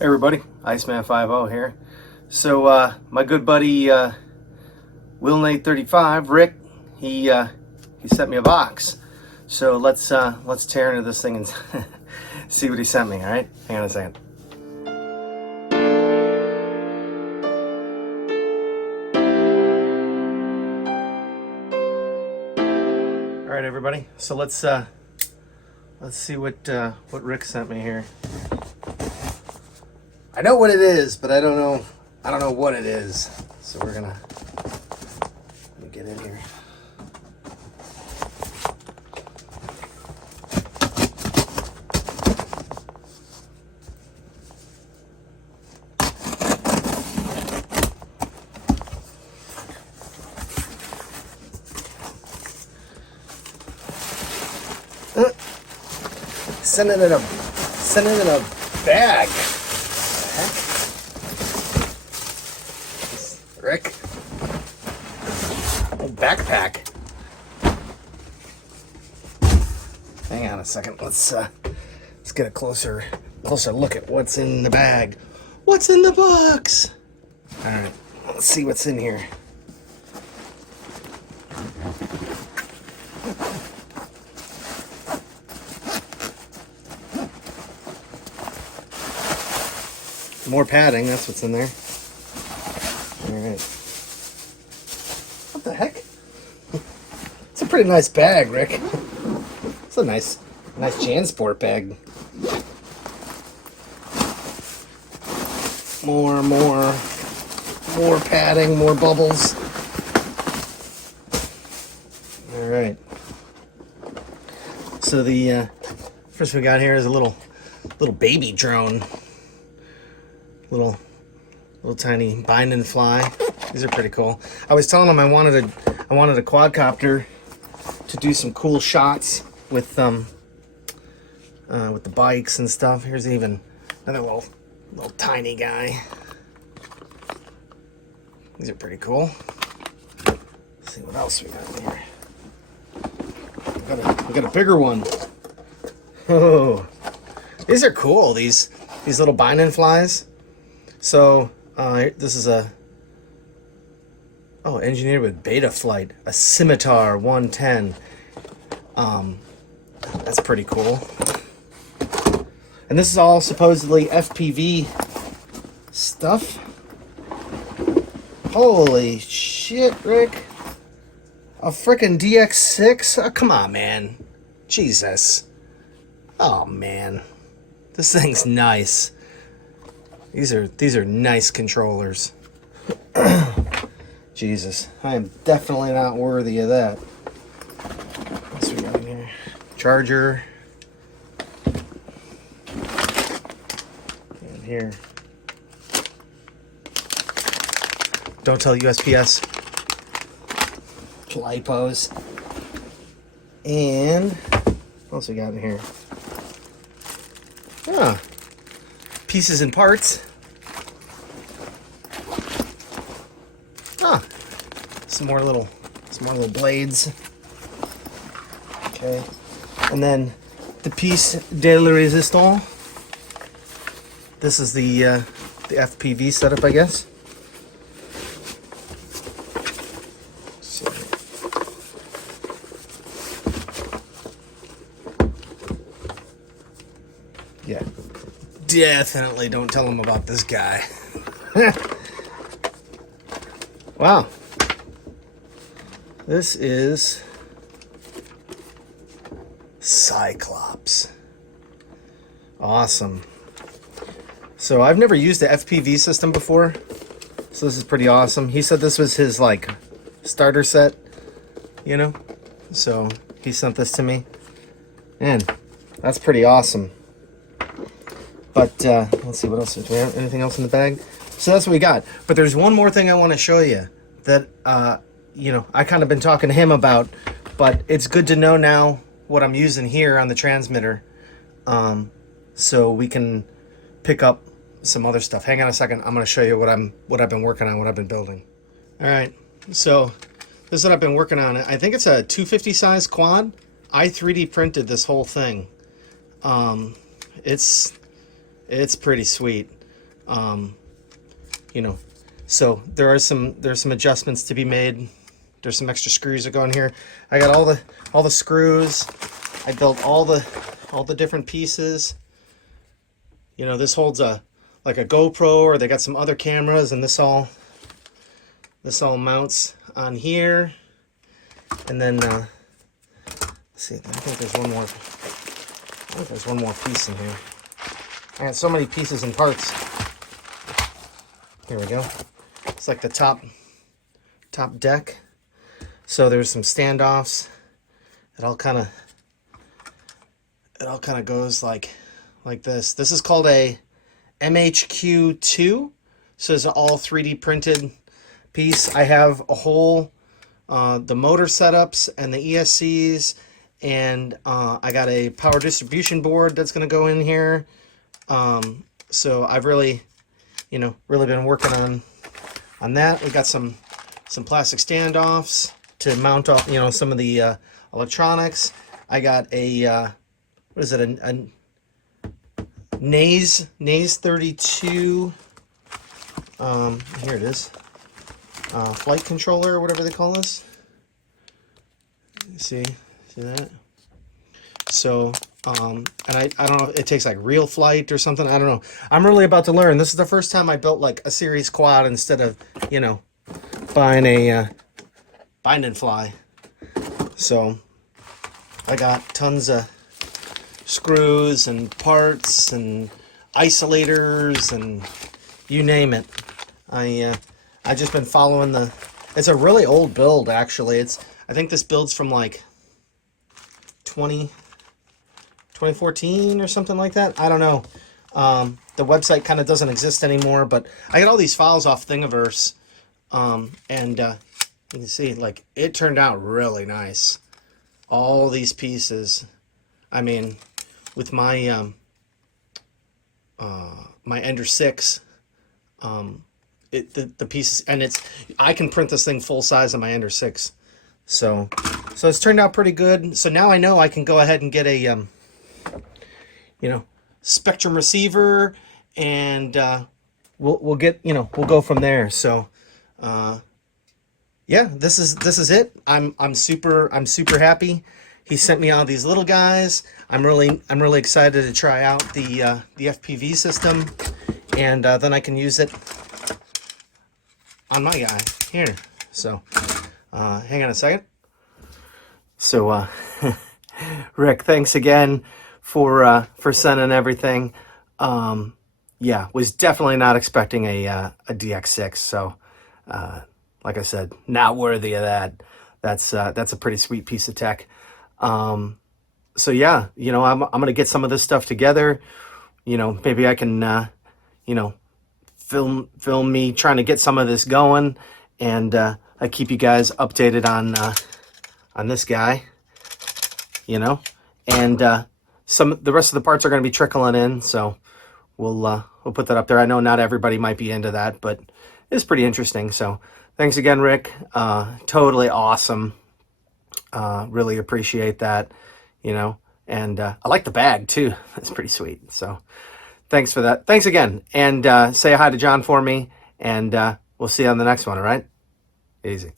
Hey everybody, Icemanfiveoh here. So my good buddy Willnate35, Rick, he sent me a box. So let's tear into this thing and see what he sent me. All right, hang on a second. All right, everybody. So let's see what Rick sent me here. I know what it is, but I don't know what it is. So let me get in here. Send it in a bag. Rick, old backpack. Hang on a second. Let's get a closer look at what's in the bag. What's in the box? All right, let's see what's in here. More padding. That's what's in there. All right. What the heck? It's a pretty nice bag, Rick. It's a nice JanSport bag. More padding, more bubbles. All right. So the first we got here is a little baby drone. Little tiny bind and fly. These are pretty cool. I was telling him I wanted a quadcopter to do some cool shots with the bikes and stuff. Here's even another little tiny guy. These are pretty cool. Let's see what else we got in here. We got a bigger one. Oh, these are cool. These little bind and flies. So this is engineered with beta flight, a Scimitar 110. That's pretty cool. And this is all supposedly FPV stuff. Holy shit, Rick. A frickin' DX6? Oh, come on, man. Jesus. Oh, man. This thing's nice. These are nice controllers. Jesus, I am definitely not worthy of that. What's we got in here? Charger. And here. Don't tell USPS. Lipos. And what else we got in here? Ah. Pieces and parts. Some more little blades. Okay, and then the piece de la résistance. This is the FPV setup, I guess. Let's see. Yeah. Definitely don't tell him about this guy. Wow. This is Cyclops. Awesome. So I've never used the FPV system before, so this is pretty awesome. He said this was his like starter set, you know? So he sent this to me. Man, that's pretty awesome. But let's see, what else? Do we have anything else in the bag? So that's what we got. But there's one more thing I want to show you that, you know, I kind of been talking to him about, but it's good to know now what I'm using here on the transmitter, so we can pick up some other stuff. Hang on a second. I'm going to show you what I've been working on, what I've been building. All right. So this is what I've been working on. I think it's a 250 size quad. I 3D printed this whole thing. It's pretty sweet. You know, so there's some adjustments to be made. There's some extra screws that go in here. I got all the screws. I built all the different pieces. You know, this holds like a GoPro, or they got some other cameras, and this all mounts on here. And then let's see, I think there's one more. I think there's one more piece in here. I got so many pieces and parts. Here we go. It's like the top deck. So there's some standoffs. It all kind of goes like this. This is called a MHQ2. So it's an all 3D printed piece. I have a whole the motor setups and the ESCs, and I got a power distribution board that's going to go in here. So I've really been working on that. We got some plastic standoffs to mount off, some of the electronics. I got a what is it, a Naze 32. Here it is. Flight controller, or whatever they call this. See that? So, and I don't know, it takes like real flight or something. I don't know. I'm really about to learn. This is the first time I built like a series quad instead of, buying a bind and fly. So I got tons of screws and parts and isolators and you name it. I just been following it's a really old build, actually. I think this build's from like 2014 or something like that. I don't know. The website kind of doesn't exist anymore, but I got all these files off Thingiverse. And you can see, like, it turned out really nice. All these pieces. I mean, with my my Ender 6, the pieces, and I can print this thing full size on my Ender 6. So it's turned out pretty good. So now I know I can go ahead and get a Spektrum receiver, and we'll go from there. So yeah, this is it. I'm super happy. He sent me all these little guys. I'm really excited to try out the FPV system, and then I can use it on my guy here. So hang on a second. So Rick, thanks again for sending everything. Yeah, was definitely not expecting a DX6. So like I said, not worthy of that. That's a pretty sweet piece of tech. So yeah, I'm gonna get some of this stuff together. Maybe I can film me trying to get some of this going, and I keep you guys updated on this guy. And the rest of the parts are going to be trickling in, so we'll put that up there. I know not everybody might be into that, but it's pretty interesting. So thanks again, Rick. Totally awesome. Really appreciate that. And I like the bag too. That's pretty sweet. So thanks for that. Thanks again. And say hi to John for me, and we'll see you on the next one. All right. Easy.